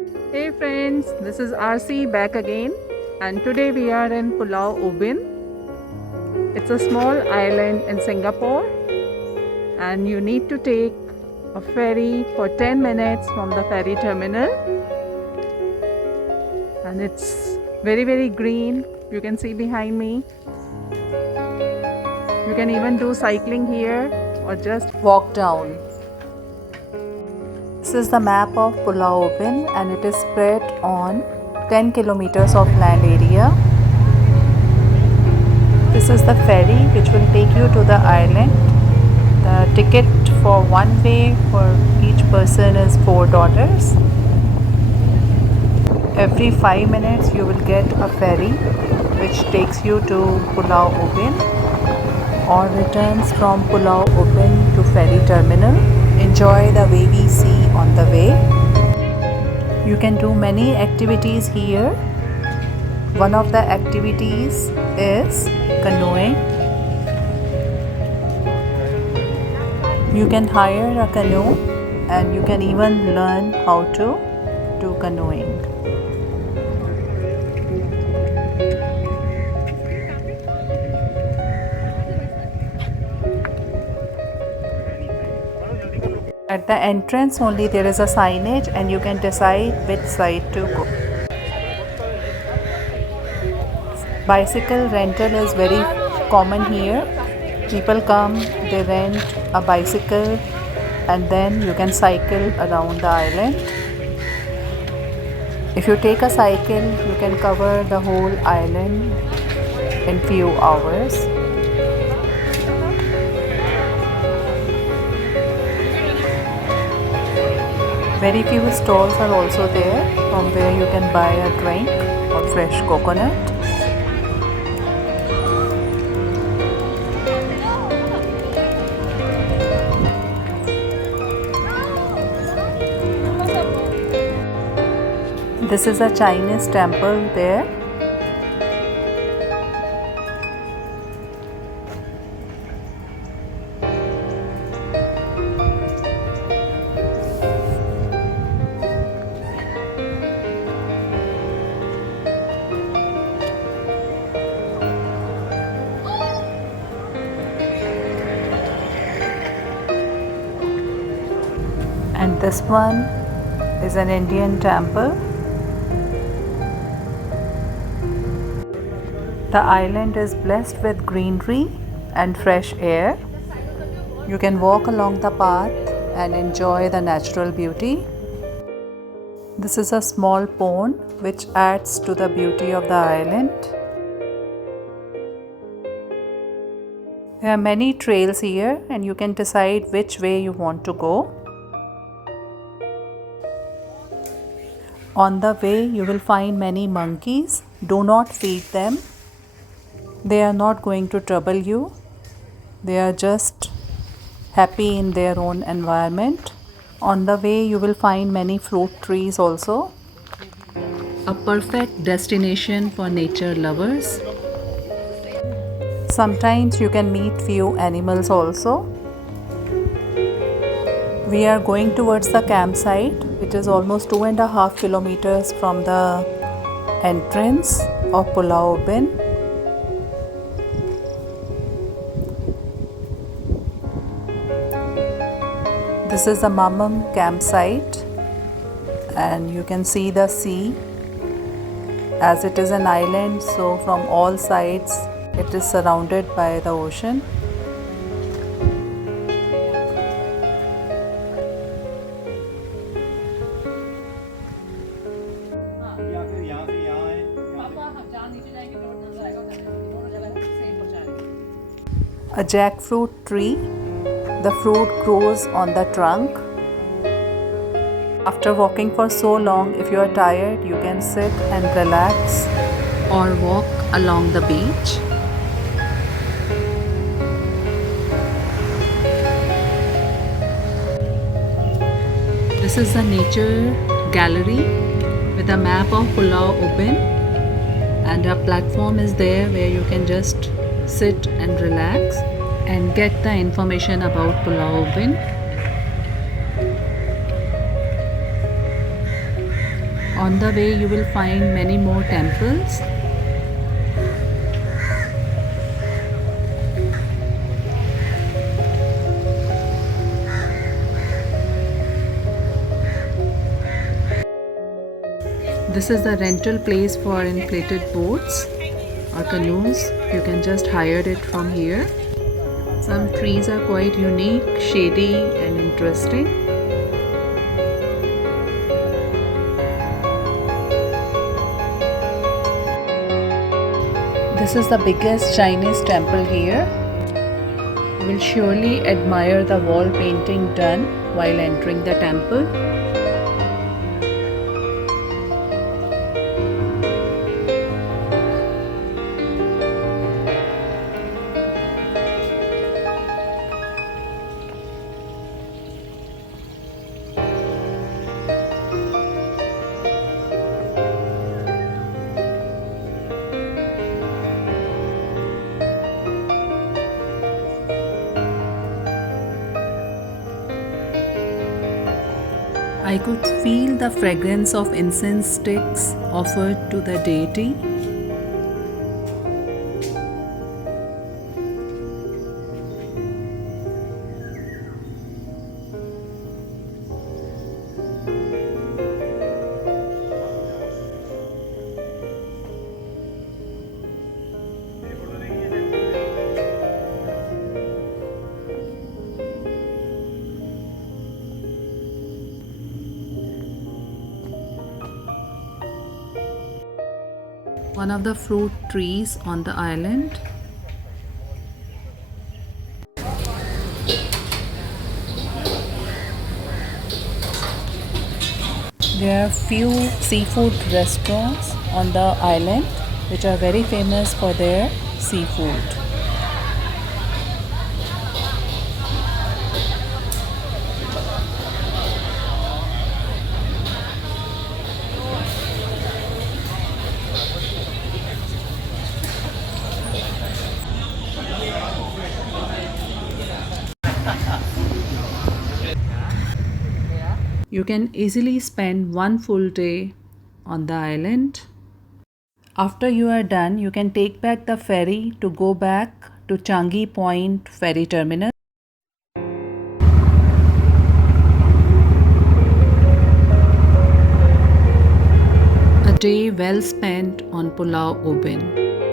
Hey friends, this is RC back again, and today we are in Pulau Ubin. It's a small island in Singapore, and you need to take a ferry for 10 minutes from the ferry terminal. And it's very green. You can see behind me. You can even do cycling here or just walk down. This is the map of Pulau Ubin, and it is spread on 10 kilometers of land area. This is the ferry which will take you to the island. The ticket for one way for each person is $4. Every 5 minutes you will get a ferry which takes you to Pulau Ubin or returns from Pulau Ubin to ferry terminal. Enjoy the wavy sea on the way. You can do many activities here. One of the activities is canoeing. You can hire a canoe and you can even learn how to do canoeing. At the entrance only there is a signage and you can decide which side to go. Bicycle rental is very common here. People come, they rent a bicycle and then you can cycle around the island. If you take a cycle, you can cover the whole island in few hours. Very few stalls are also there from where you can buy a drink or fresh coconut. This is a Chinese temple there. And this one is an Indian temple. The island is blessed with greenery and fresh air. You can walk along the path and enjoy the natural beauty. This is a small pond which adds to the beauty of the island. There are many trails here and you can decide which way you want to go. On the way you will find many monkeys. Do not feed them. They are not going to trouble you. They are just happy in their own environment. On the way you will find many fruit trees also. A perfect destination for nature lovers. Sometimes you can meet few animals also. We are going towards the campsite. It is almost 2.5 kilometers from the entrance of Pulau Ubin. This is the Mamam campsite and you can see the sea. As it is an island, so from all sides it is surrounded by the ocean. A jackfruit tree. The fruit grows on the trunk. After walking for so long, if you are tired, you can sit and relax or walk along the beach. This is the nature gallery with a map of Pulau Ubin, and a platform is there where you can just sit and relax and get the information about Pulau Ubin. On the way you will find many more temples. This is the rental place for inflated boats or canoes. You can just hire it from here. Some trees are quite unique, shady and interesting. This is the biggest Chinese temple here. You will surely admire the wall painting done while entering the temple. I could feel the fragrance of incense sticks offered to the deity. One of the fruit trees on the island. There are few seafood restaurants on the island which are very famous for their seafood. You can easily spend one full day on the island. After you are done, you can take back the ferry to go back to Changi Point ferry terminal. A day well spent on Pulau Ubin.